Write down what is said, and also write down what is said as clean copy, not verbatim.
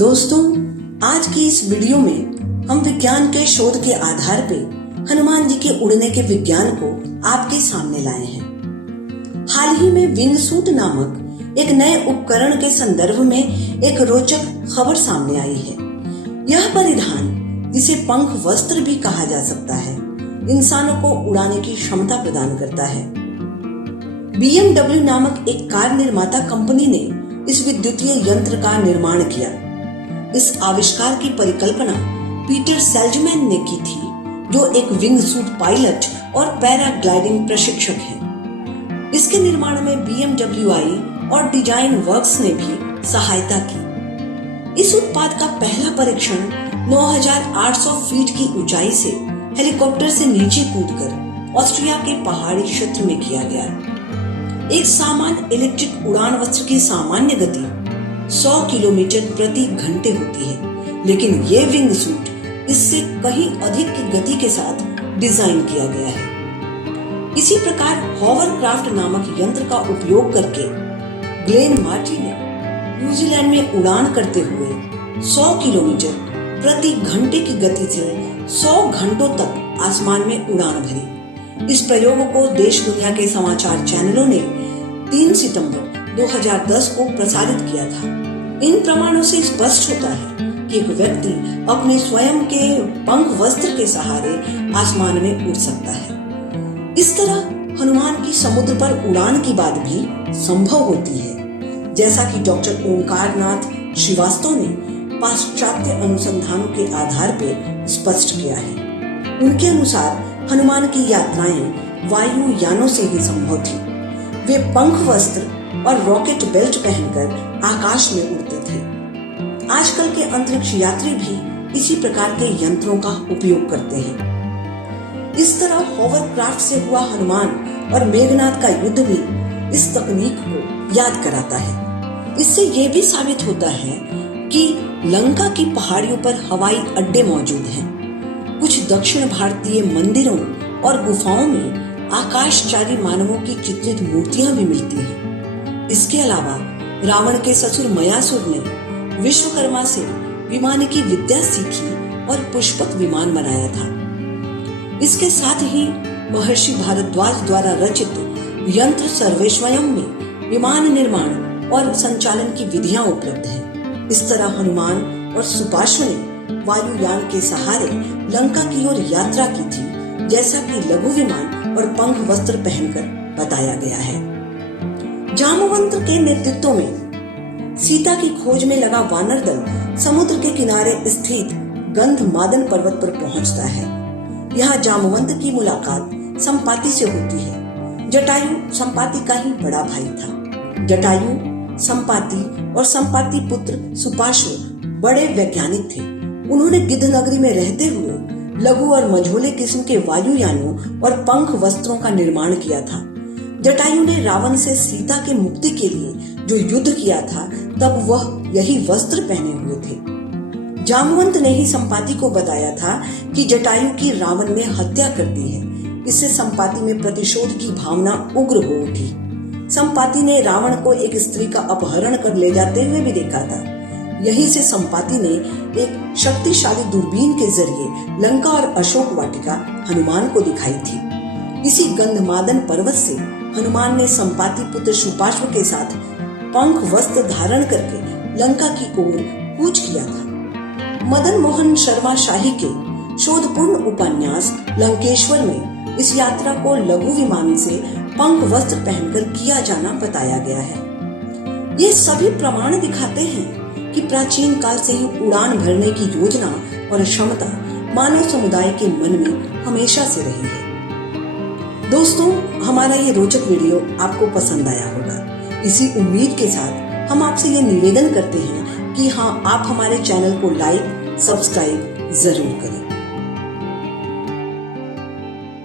दोस्तों, आज की इस वीडियो में हम विज्ञान के शोध के आधार पे हनुमान जी के उड़ने के विज्ञान को आपके सामने लाए हैं। हाल ही में विंग सूट नामक एक नए उपकरण के संदर्भ में एक रोचक खबर सामने आई है। यह परिधान, जिसे पंख वस्त्र भी कहा जा सकता है, इंसानों को उड़ाने की क्षमता प्रदान करता है। BMW नामक एक कार निर्माता कंपनी ने इस विद्युतीय यंत्र का निर्माण किया। इस आविष्कार की परिकल्पना पीटर सेल्जमैन ने की थी, जो एक विंग सूट पायलट और पैराग्लाइडिंग प्रशिक्षक हैं। इसके निर्माण में BMW और डिजाइन वर्क्स ने भी सहायता की। इस उत्पाद का पहला परीक्षण 9,800 फीट की ऊंचाई से हेलीकॉप्टर से नीचे कूदकर ऑस्ट्रिया के पहाड़ी क्षेत्र में किया गया। एक सामान्य इलेक्ट्रिक उड़ान वस्त्र की सामान्य गति 100 किलोमीटर प्रति घंटे होती है, लेकिन ये विंग सूट इससे कहीं अधिक की गति के साथ डिजाइन किया गया है। इसी प्रकार हॉवरक्राफ्ट नामक यंत्र का उपयोग करके ग्लेन मार्टी ने न्यूजीलैंड में उड़ान करते हुए 100 किलोमीटर प्रति घंटे की गति से 100 घंटों तक आसमान में उड़ान भरी। इस प्रयोग को देश दुनिया के समाचार चैनलों ने 3 सितंबर 2010 को प्रसारित किया था। इन प्रमाणों से स्पष्ट होता है कि एक व्यक्ति अपने स्वयं के पंख वस्त्र के सहारे आसमान में उड़ सकता है। इस तरह हनुमान की समुद्र पर उड़ान की बात भी संभव होती है, जैसा कि डॉक्टर ओंकारनाथ श्रीवास्तव ने पाश्चात्य अनुसंधानों के आधार पर स्पष्ट किया है। उनके अनुसार हनुमान की यात्राएं वायु यानों से ही संभव थी। वे पंख वस्त्र और रॉकेट बेल्ट पहनकर आकाश में उड़ते थे। आजकल के अंतरिक्ष यात्री भी इसी प्रकार के यंत्रों का उपयोग करते हैं। इस तरह हॉवरक्राफ्ट से हुआ हनुमान और मेघनाद का युद्ध भी इस तकनीक को याद कराता है। इससे ये भी साबित होता है कि लंका की पहाड़ियों पर हवाई अड्डे मौजूद हैं। कुछ दक्षिण भारतीय मंदिरों और गुफाओं में आकाशचारी मानवों की चित्रित मूर्तियां भी मिलती हैं। इसके अलावा रावण के ससुर मयासुर ने विश्वकर्मा से विमान की विद्या सीखी और पुष्पक विमान बनाया था। इसके साथ ही महर्षि भारद्वाज द्वारा रचित यंत्र सर्वेश्वयं में विमान निर्माण और संचालन की विधियां उपलब्ध हैं। इस तरह हनुमान और सुपार्श्व ने वायुयान के सहारे लंका की ओर यात्रा की थी, जैसा कि लघु विमान और पंख वस्त्र पहनकर बताया गया है। जामवंत के नेतृत्व में सीता की खोज में लगा वानर दल समुद्र के किनारे स्थित गंधमादन पर्वत पर पहुंचता है। यहाँ जामवंत की मुलाकात संपाति से होती है। जटायु संपाति का ही बड़ा भाई था। जटायु, संपाति और संपाति पुत्र सुपार्श्व बड़े वैज्ञानिक थे। उन्होंने गिद्ध नगरी में रहते हुए लघु और मझोले किस्म के वायुयानों और पंख वस्त्रों का निर्माण किया था। जटायु ने रावण से सीता के मुक्ति के लिए जो युद्ध किया था, तब वह यही वस्त्र पहने हुए थे। जामवंत ने ही संपाति को बताया था कि जटायु की रावण ने हत्या कर दी है। इससे संपाति में प्रतिशोध की भावना उग्र हो उठी। संपाति ने रावण को एक स्त्री का अपहरण कर ले जाते हुए भी देखा था। यहीं से संपाति ने एक शक्तिशाली दूरबीन के जरिए लंका और अशोक वाटिका हनुमान को दिखाई थी। इसी गंधमादन पर्वत से हनुमान ने संपाति पुत्र सुपार्श्व के साथ पंख वस्त्र धारण करके लंका की ओर कूच किया था। मदन मोहन शर्मा शाही के शोधपूर्ण उपन्यास लंकेश्वर में इस यात्रा को लघु विमान से पंख वस्त्र पहनकर किया जाना बताया गया है। ये सभी प्रमाण दिखाते हैं कि प्राचीन काल से ही उड़ान भरने की योजना और क्षमता मानव समुदाय के मन में हमेशा से रही है। दोस्तों, हमारा ये रोचक वीडियो आपको पसंद आया होगा। इसी उम्मीद के साथ हम आपसे ये निवेदन करते हैं कि हाँ, आप हमारे चैनल को लाइक, सब्सक्राइब जरूर करें।